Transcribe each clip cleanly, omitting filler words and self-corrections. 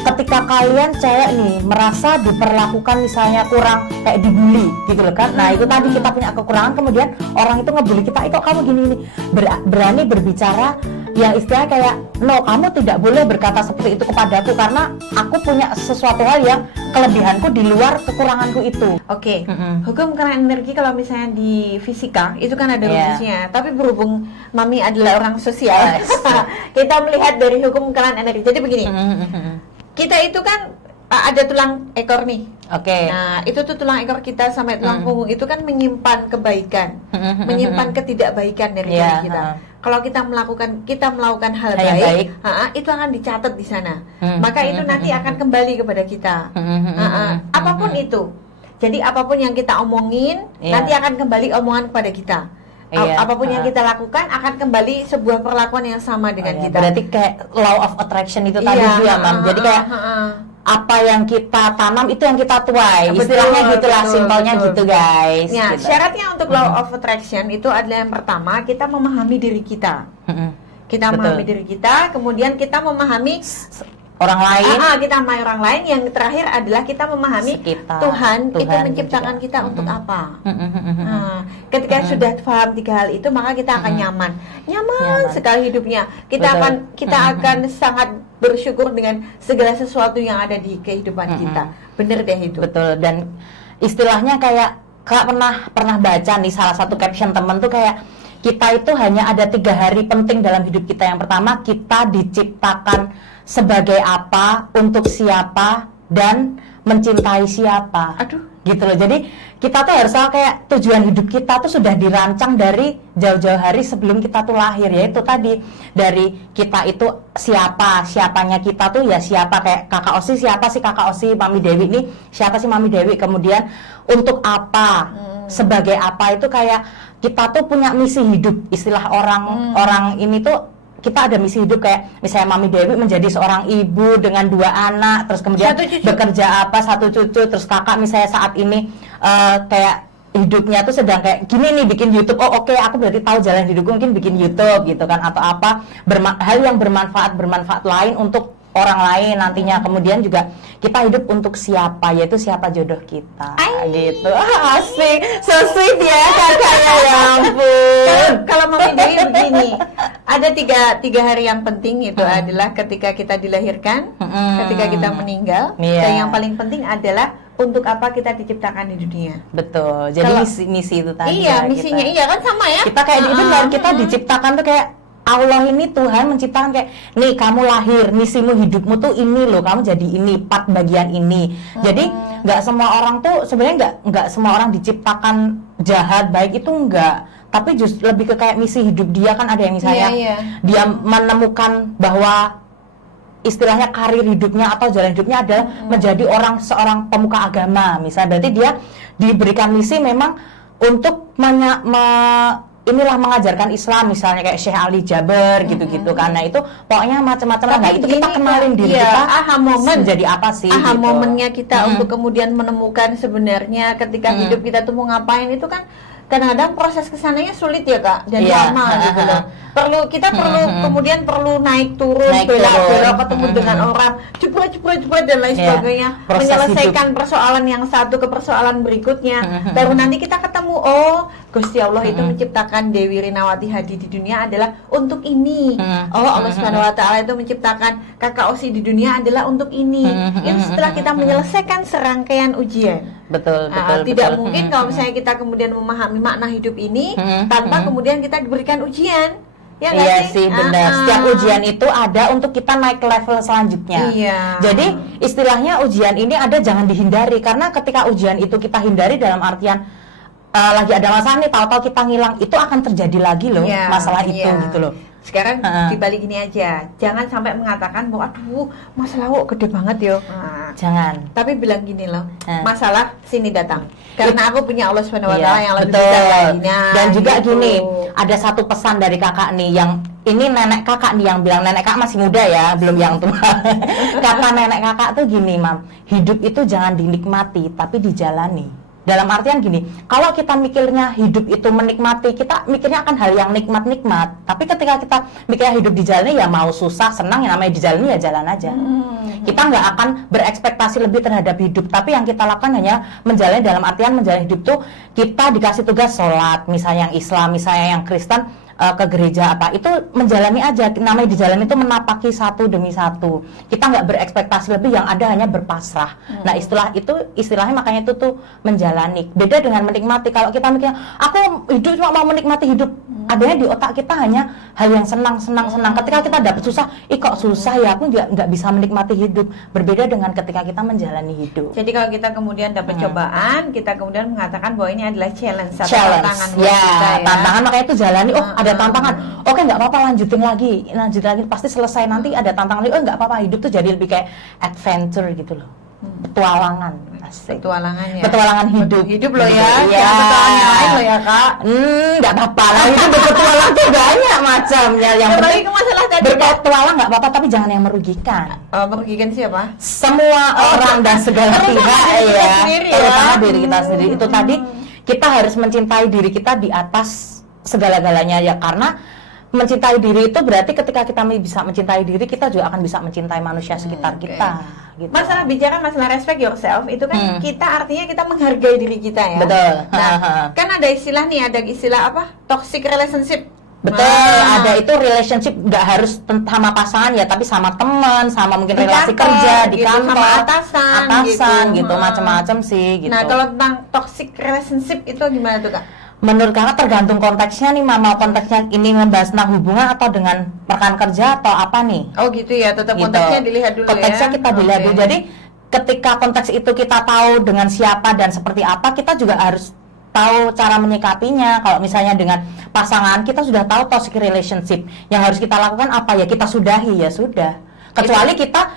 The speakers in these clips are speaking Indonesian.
ketika kalian cewek nih merasa diperlakukan misalnya kurang kayak dibully gitu loh kan. Nah itu tadi kita punya kekurangan, kemudian orang itu ngebully kita, kok kamu gini berani berbicara yang istilahnya kayak, no, kamu tidak boleh berkata seperti itu kepadaku karena aku punya sesuatu hal yang kelebihanku di luar kekuranganku itu. Oke. Hukum kerangka energi kalau misalnya di fisika itu kan ada rumusnya, tapi berhubung Mami adalah orang sosial, kita melihat dari hukum kerangka energi. Jadi begini, kita itu kan ada tulang ekor nih. Oke. Nah, itu tuh tulang ekor kita sampai tulang punggung itu kan menyimpan kebaikan, menyimpan ketidakbaikan dari diri kita. Kalau kita melakukan hal baik, itu akan dicatat di sana. Maka itu nanti akan kembali kepada kita. Apapun itu. Jadi apapun yang kita omongin, nanti akan kembali omongan kepada kita. Apapun yang kita lakukan akan kembali sebuah perlakuan yang sama dengan kita. Berarti kayak law of attraction itu tadi ya, Mam. Jadi kayak apa yang kita tanam itu yang kita tuai. Istilahnya gitulah, simpelnya gitu, guys. Ya, gitu. Syaratnya untuk law of attraction itu adalah yang pertama, kita memahami diri kita. Kita memahami diri kita, kemudian kita memahami orang lain. Kita memahami orang lain. Yang terakhir adalah kita memahami Tuhan itu menciptakan kita untuk apa. Ketika sudah paham 3 hal itu, maka kita akan nyaman sekali hidupnya. Kita akan sangat bersyukur dengan segala sesuatu yang ada di kehidupan kita. Bener deh itu. Betul. Dan istilahnya kayak Kak pernah baca nih salah satu caption temen tuh kayak, kita itu hanya ada 3 hari penting dalam hidup kita. Yang pertama, kita diciptakan sebagai apa, untuk siapa, dan mencintai siapa. Gitu loh. Jadi kita tuh harus tahu kayak tujuan hidup kita tuh sudah dirancang dari jauh-jauh hari sebelum kita tuh lahir. Yaitu tadi, dari kita itu siapanya kita tuh ya siapa. Kayak Kakak Osi, siapa sih Kakak Osi? Mami Dewi nih, siapa sih Mami Dewi? Kemudian untuk apa, sebagai apa, itu kayak kita tuh punya misi hidup. Istilah orang ini tuh, kita ada misi hidup. Kayak misalnya Mami Dewi menjadi seorang ibu dengan 2 anak, terus kemudian bekerja 1 cucu, terus kakak misalnya saat ini kayak hidupnya tuh sedang kayak gini nih, bikin YouTube. Oke, aku berarti tahu jalan hidupku, mungkin bikin YouTube gitu kan, atau apa hal yang bermanfaat lain untuk orang lain nantinya. Kemudian juga kita hidup untuk siapa, yaitu siapa jodoh kita. Gitu. Asik, so sweet ya kakaknya, ya ampun. Kalau Mami Dewi begini, ada tiga hari yang penting itu adalah ketika kita dilahirkan, ketika kita meninggal, dan yang paling penting adalah untuk apa kita diciptakan di dunia. Betul. Jadi misi itu tadi. Iya, misinya kita. Iya kan sama ya. Kita kayak benar, kita diciptakan tuh kayak Allah ini, Tuhan menciptakan kayak, nih kamu lahir, misimu hidupmu tuh ini loh, kamu jadi ini, 4 bagian ini. Jadi nggak semua orang tuh sebenarnya nggak semua orang diciptakan jahat, baik itu enggak. Tapi justru lebih ke kayak misi hidup dia kan ada yang misalnya dia menemukan bahwa istilahnya karir hidupnya atau jalan hidupnya adalah menjadi seorang pemuka agama misalnya. Berarti dia diberikan misi memang untuk mengajarkan Islam misalnya, kayak Syekh Ali Jaber gitu-gitu. Karena itu pokoknya macam-macam. Nah itu kita kenalin diri kita menjadi apa sih gitu. Momennya kita untuk kemudian menemukan sebenarnya ketika hidup kita tuh mau ngapain, itu kan kadang-kadang proses kesananya sulit ya Kak, dan lama gitu loh. Kita perlu naik turun, belok ketemu dengan orang, cepet dan lain sebagainya, menyelesaikan persoalan yang satu ke persoalan berikutnya. Baru nanti kita ketemu, Gusti Allah itu menciptakan Dewi Rinawati Hadi di dunia adalah untuk ini. Allah Subhanahu wa Ta'ala itu menciptakan Kakak Osi di dunia adalah untuk ini. Itu setelah kita menyelesaikan serangkaian ujian. Betul. Tidak mungkin kalau misalnya kita kemudian memahami makna hidup ini tanpa kemudian kita diberikan ujian. Ya, iya sih benar. Setiap ujian itu ada untuk kita naik ke level selanjutnya. Jadi istilahnya ujian ini ada, jangan dihindari. Karena ketika ujian itu kita hindari dalam artian lagi ada masalah nih, tahu-tahu kita ngilang, itu akan terjadi lagi loh masalah itu gitu loh. Sekarang dibalik gini aja, jangan sampai mengatakan bahwa aduh masalah kok gede banget yo. Jangan. Tapi bilang gini loh, masalah sini datang. Karena aku punya Allah Subhanahu wa Ta'ala yang lebih besar lagi. Dan juga gini, ada satu pesan dari kakak nih, yang ini nenek kakak nih yang bilang, nenek kakak masih muda ya, belum yang tua. Kata nenek kakak tuh gini, Mam, hidup itu jangan dinikmati tapi dijalani. Dalam artian gini, kalau kita mikirnya hidup itu menikmati, kita mikirnya akan hal yang nikmat-nikmat. Tapi ketika kita mikirnya hidup di jalannya, ya mau susah, senang, yang namanya di jalan ya jalan aja. Kita nggak akan berekspektasi lebih terhadap hidup. Tapi yang kita lakukan hanya menjalani, dalam artian menjalani hidup tuh kita dikasih tugas sholat, misalnya yang Islam, misalnya yang Kristen, ke gereja apa, itu menjalani aja. Namanya di jalan itu menapaki satu demi satu. Kita nggak berekspektasi lebih, yang ada hanya berpasrah. Nah istilahnya makanya itu tuh menjalani. Beda dengan menikmati. Kalau kita mikirnya aku hidup cuma mau menikmati hidup, adanya di otak kita hanya hal yang senang. Ketika kita dapat susah, kok susah ya, aku nggak bisa menikmati hidup. Berbeda dengan ketika kita menjalani hidup. Jadi kalau kita kemudian dapat cobaan, kita kemudian mengatakan bahwa ini adalah challenge tantangan buat ya, kita ya. Tantangan, makanya itu jalani. Ada tantangan, oke nggak apa-apa, lanjutin lagi, pasti selesai, nanti ada tantangan lagi, nggak apa-apa, hidup tuh jadi lebih kayak adventure gitu loh, petualangan, asik. Petualangan hidup loh ya, petualangan yang lain loh ya kak. Nggak apa-apa lah, itu berpetualang tuh banyak macamnya, yang penting berpetualang nggak apa-apa, tapi jangan yang merugikan. Merugikan siapa? Semua orang dan segala pihak ya, terutama diri kita sendiri. Itu tadi kita harus mencintai diri kita di atas segala-galanya ya, karena mencintai diri itu berarti ketika kita bisa mencintai diri, kita juga akan bisa mencintai manusia sekitar kita. Gitu. Masalah respect yourself itu kan kita artinya kita menghargai diri kita ya. Betul. Nah, kan ada istilah apa? Toxic relationship. Betul, ada itu relationship nggak harus sama pasangan ya, tapi sama teman, sama mungkin di relasi kantor, kerja di gitu, kantor, sama atasan gitu, macam-macam sih gitu. Nah, kalau tentang toxic relationship itu gimana tuh kak? Menurut kakak tergantung konteksnya nih, mau konteksnya ini membahas tentang hubungan atau dengan rekan kerja atau apa nih? Oh gitu ya, tetap konteksnya dilihat dulu konteksnya kita dilihat dulu. Jadi ketika konteks itu kita tahu dengan siapa dan seperti apa, kita juga harus tahu cara menyikapinya. Kalau misalnya dengan pasangan, kita sudah tahu toxic relationship, yang harus kita lakukan apa ya, kita sudahi ya sudah. Kecuali kita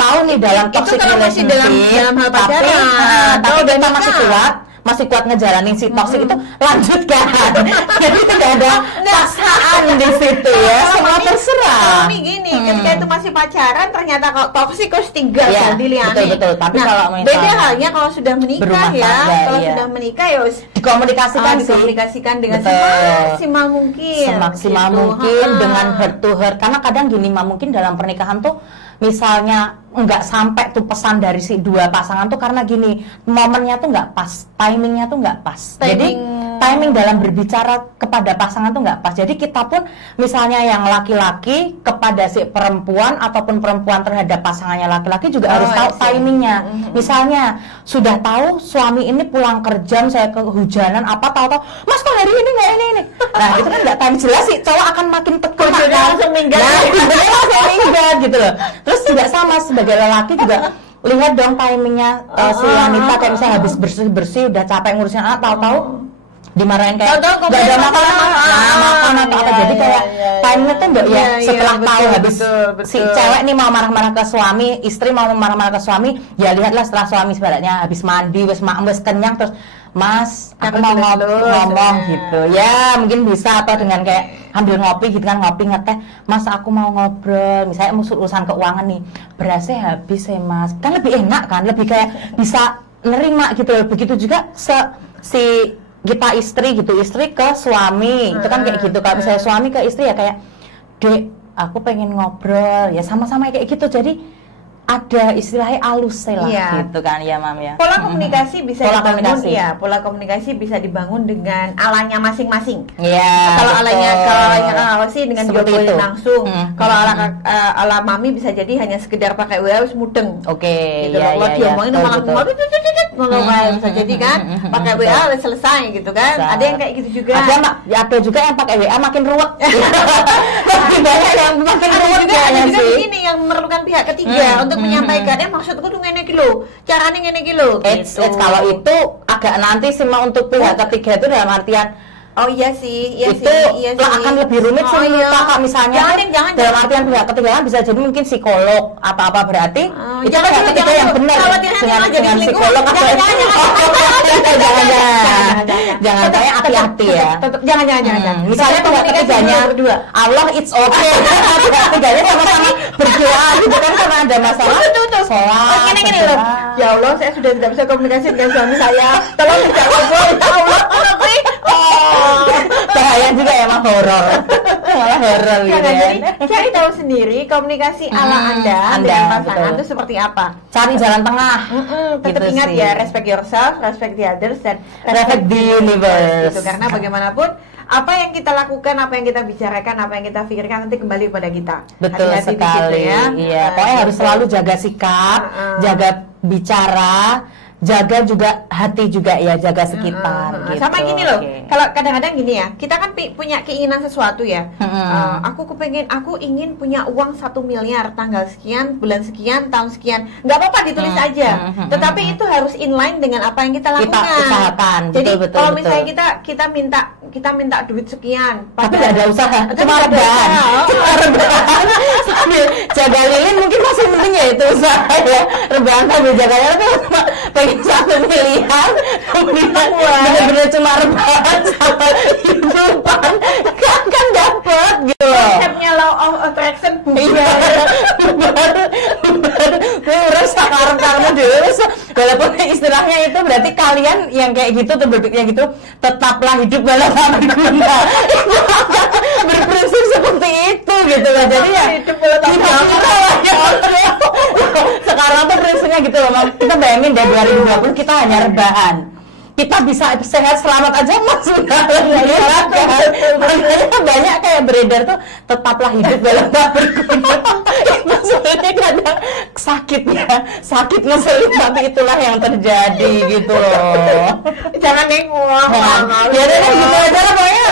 tahu nih dalam toxic relationship, dalam hal pacaran, tapi kita masih kuat ngejalanin si toxic itu, lanjutkan. Jadi tidak ada paksaan di situ ya, semua terserah. Kalau gini, ketika itu masih pacaran, ternyata kalau toxic harus tinggal ya, dilihat. Betul. Tapi kalau misalnya beda halnya kalau sudah menikah ya, kalau sudah menikah ya dikomunikasikan dengan semaksimal mungkin. Semaksimal mungkin dengan heart to heart. Karena kadang gini, mungkin dalam pernikahan tuh misalnya nggak sampai tuh pesan dari si dua pasangan tuh karena gini, momennya tuh nggak pas, timingnya tuh nggak pas. Jadi timing dalam berbicara kepada pasangan tuh nggak pas. Jadi kita pun misalnya yang laki-laki kepada si perempuan ataupun perempuan terhadap pasangannya laki-laki juga harus tahu timingnya. Misalnya sudah tahu suami ini pulang kerja, saya kehujanan apa, tahu-tahu Mas kok hari ini nggak ini. Nah itu kan nggak time, jelas sih cowok akan makin tekun, langsung minggat. Gitu loh. Terus juga sama sebagai lelaki juga lihat dong timingnya si wanita, kayak misalnya habis bersih udah capek ngurusin anak, tahu-tahu dimarahin kayak nggak ada makan atau apa. Jadi kayak timingnya tuh mbak ya, setelah tahu habis si cewek nih mau marah-marah ke suami, istri mau marah-marah ke suami, ya lihatlah setelah suami sebenarnya habis mandi, wes kenyang, terus Mas, aku mau ngomong gitu ya, mungkin bisa, atau dengan kayak ambil ngopi gitu kan, ngopi ngeteh, Mas aku mau ngobrol, misalnya urusan keuangan nih, berasnya habis ya Mas, kan lebih enak kan, lebih kayak bisa nerima gitu. Begitu juga si kita istri ke suami, itu kan kayak gitu. Kalau misalnya suami ke istri ya kayak, Dek aku pengen ngobrol, ya sama-sama kayak gitu. Jadi ada istilahnya alus lah gitu kan ya Mam ya. Pola komunikasi bisa bisa dibangun dengan alanya masing-masing. Iya. Kalau alanya sih dengan jodohin langsung. Kalau ala Mami bisa jadi hanya sekedar pakai WA wis mudeng. Oke. Gitu. Kalau diomongin malah ngomong bisa jadi kan pakai WA selesai gitu kan. Ada yang kayak gitu juga. Ada juga yang pakai WA makin ruwet. Makin banyak yang makin ruwet. Ada juga begini yang memerlukan pihak ketiga untuk menyampaikannya, maksudku tuh ngene iki lho, carane ngene iki lho. Kalau itu agak nanti sih mau untuk pihak ketiga itu dalam artian iya sih. Akan lebih rumit sih menurut kakak. Misalnya jangan dalam artian pihak ketiga kan bisa jadi mungkin psikolog atau apa, berarti itu pihak ketiga yang benar dengan psikolog atau jangan kayak hati-hati ya. Jangan. Misalnya pihak ketiganya berdua, Allah it's okay. Pihak ketiganya sama-sama berdoa gitu kan, karena ada masalah sholat. Gini loh, Ya Allah, saya sudah tidak bisa komunikasi dengan suami saya. Tolong dijawab, ya Allah. Bahaya juga ya, emang horor. Malah horor gitu Jadi ya. cari tahu sendiri komunikasi ala Anda dengan pasangan itu seperti apa. Cari jalan tengah. Tetap Gitu ingat sih. ya, respect yourself, respect the others, dan Respect the universe. Gitu. Karena bagaimanapun apa yang kita lakukan, apa yang kita bicarakan, apa yang kita pikirkan nanti kembali pada kita. Betul Hati-hati di sekali. situ ya. Iya, pokoknya harus gitu. selalu jaga sikap, jaga bicara, jaga juga hati juga ya, jaga sekitar. Gitu. Sama gini loh, Oke. kalau kadang-kadang gini ya, kita kan punya keinginan sesuatu ya. Aku ingin punya uang 1 miliar tanggal sekian, bulan sekian, tahun sekian. Nggak apa-apa ditulis aja. Tetapi itu harus inline dengan apa yang kita lakukan. Kita usahakan. Jadi Betul, kalau betul. misalnya kita minta duit sekian, Tapi nggak ada usaha, Tapi cuma nggak ada rebahan. usaha. Cuma rebahan sambil jaga lilin mungkin masih penting ya itu usaha ya. Rebahan sambil jaga lilin, tapi cuma pengen 1 miliar, kemudian bener-bener cuma rebahan sama hidupan, gak akan dapet gitu loh. Konsepnya law of attraction Iya, baru merusak karena dulu. Walaupun istilahnya itu berarti kalian yang kayak gitu tuh bentuknya gitu, tetaplah hidup walau tak berguna. Berprinsip seperti itu gitu loh. Jadi ya hidup walau tak berguna. Sekarang tuh prinsipnya gitu loh. Kita bayangin deh 2020 kita hanya rebahan. Kita bisa sehat selamat aja mas sudah makanya banyak kayak beredar tuh tetaplah hidup walau tak berguna. Itu sebenarnya kadang sakit ya, sakit ngeselin, tapi itulah yang terjadi gitu loh. Jangan nengok. Ya udah gitu aja lah pokoknya.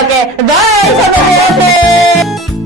Oke, bye sampai jumpa.